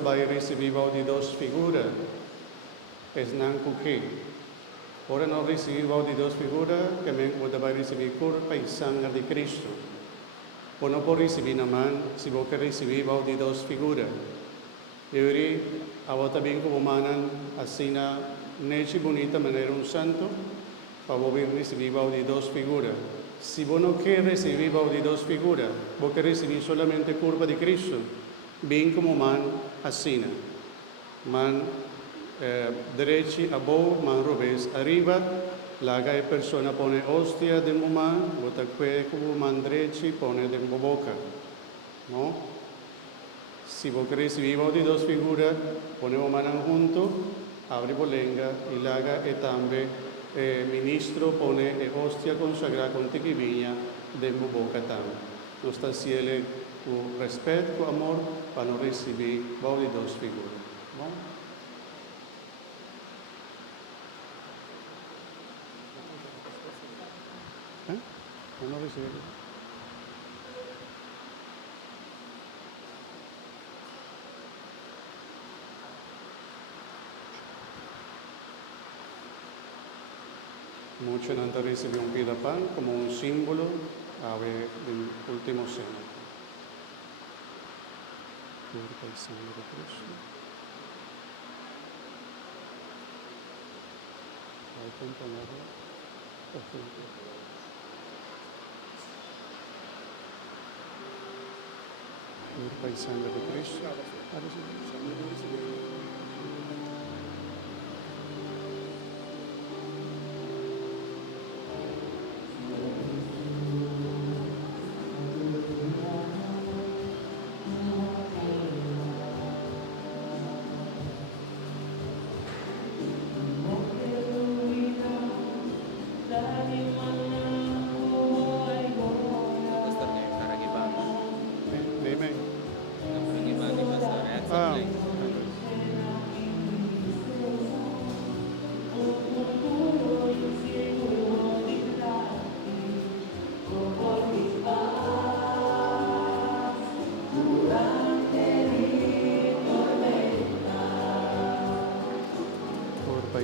vai receber de duas figuras, es não cuque. Ora não recebeu de duas figuras, que você vai receber corpo e sangue de Cristo. Ou não pode receber na mão, se você receber de duas figuras. Eu a volta bem como manan, assim, nesse bonita maneira santo, para você receber de duas figuras. Se você não quer receber de duas figuras, você quer receber solamente corpo de Cristo, bem como man, assim. Man direito a boa, man revés arriba, laga a persona pone hostia de man, bota que como man direito pone de boca, ¿no? Si vos querés recibir de dos figuras, ponemos manos juntos, abre bolenga y laga y también ministro pone hostia consagrada con tequivilla de boca también. Nos está cielo con respeto, con amor, para no recibir de dos figuras. ¿No? ¿No recibir? Muchos han recibido un pida pan como un símbolo del último cena. Cuerpo y sangre de Cristo. Hay que acompañarlo. Cuerpo y sangre de Cristo.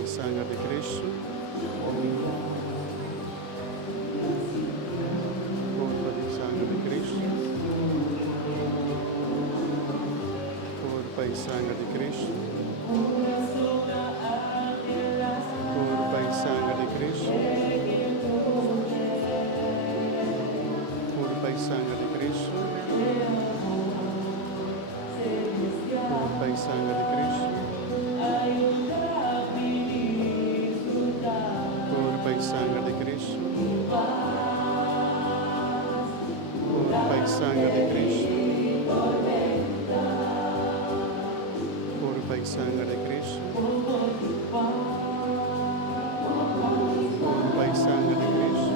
Sangre de Cristo, corpo de sangre de Cristo, corpo e sangre de Cristo, corpo e sangre de Cristo, corpo e sangre de Cristo, corpo e sangre de Cristo. Corpo e sangre de Cristo, corpo e sangre de Cristo, corpo e sangre de Cristo, corpo e sangre de Cristo, corpo e sangre de Cristo, corpo e sangue de Cristo. Corpo e sangue de Cristo. Corpo e sangue de Cristo. Corpo e sangue de Cristo.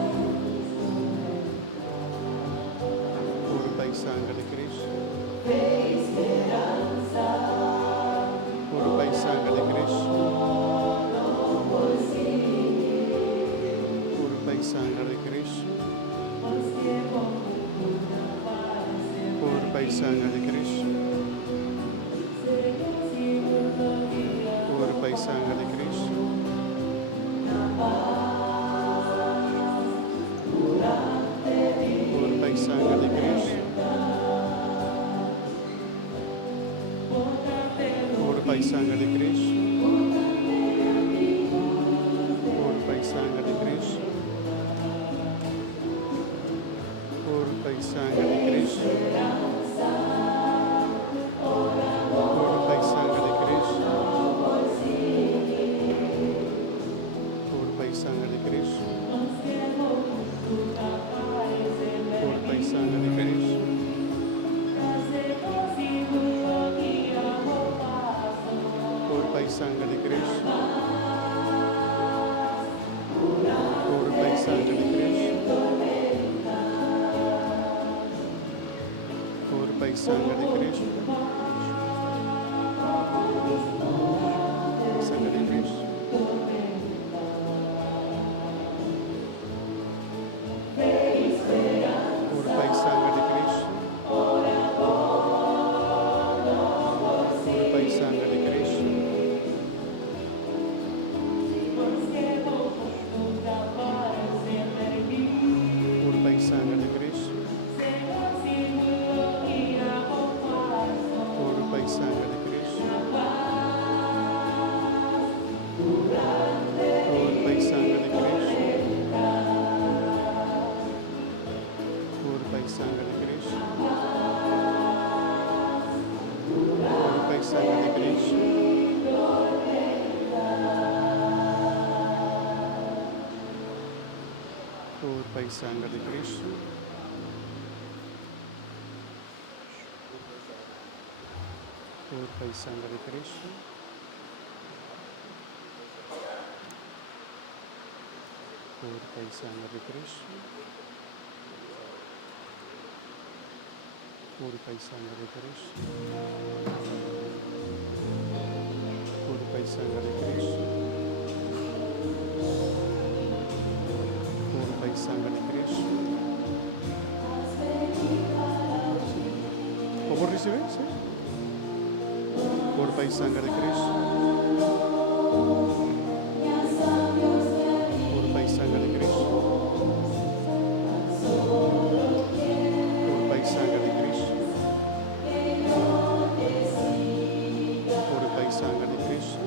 Corpo e sangue de Cristo. Corpo e sangue de Cristo. Corpo e sangue de Cristo. Corpo e sangue de Cristo. Corpo e sangue de Cristo. Corpo e sangue de Cristo. Corpo e sangue de Cristo. Corpo e sangue de Cristo. Corpo e sangue de Cristo. Corpo e sangue de Cristo. Sangue de Cristo. Corpo e sangue de Cristo. Corpo Cuerpo y sangre de Cristo. Cuerpo y sangre de Cristo. Cuerpo y sangre de Cristo. Cuerpo y sangre de Cristo. Cuerpo y sangre de Cristo. Cuerpo y sangre de Cristo. ¿Cómo recibir? Sí. Cuerpo y sangre de Cristo. Cuerpo y sangre de Cristo. Cuerpo y sangre de Cristo. Cuerpo y sangre de Cristo. Cuerpo y sangre de Cristo.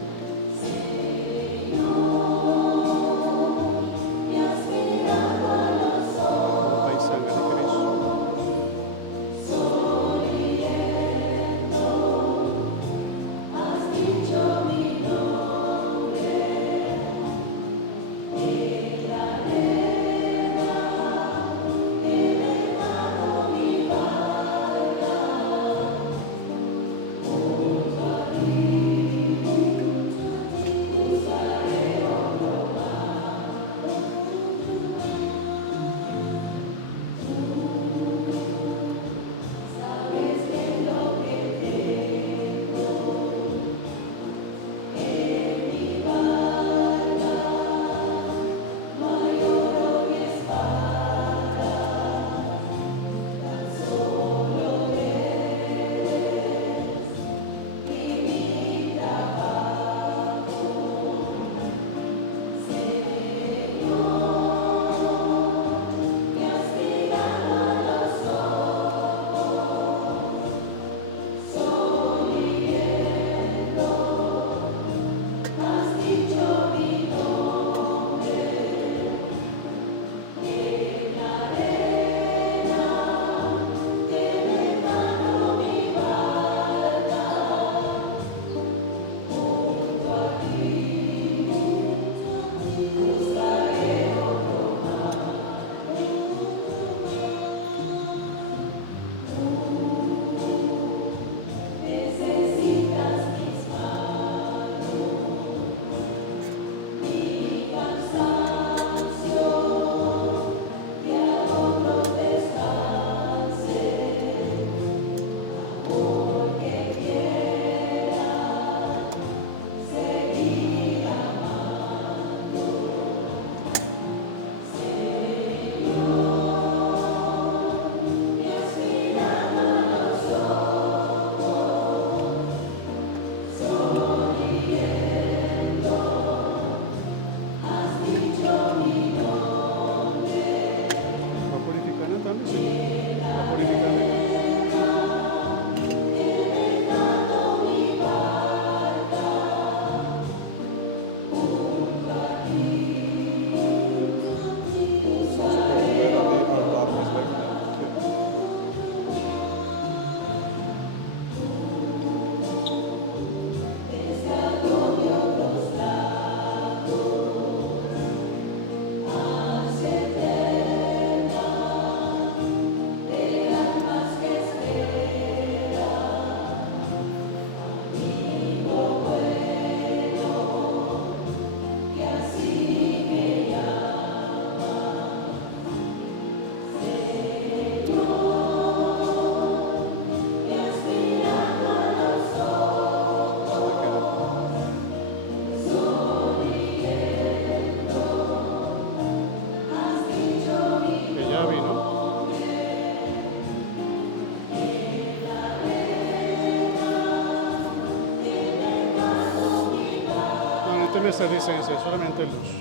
Esta licencia, solamente luz.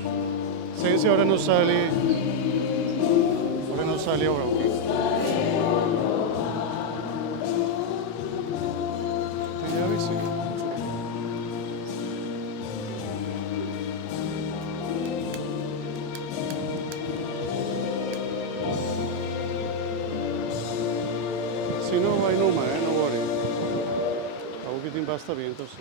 Licencia ahora no sale ahora. Okay. Ya ves, sí. Si no, vai no más, no worry. Algo que te basta bien, entonces.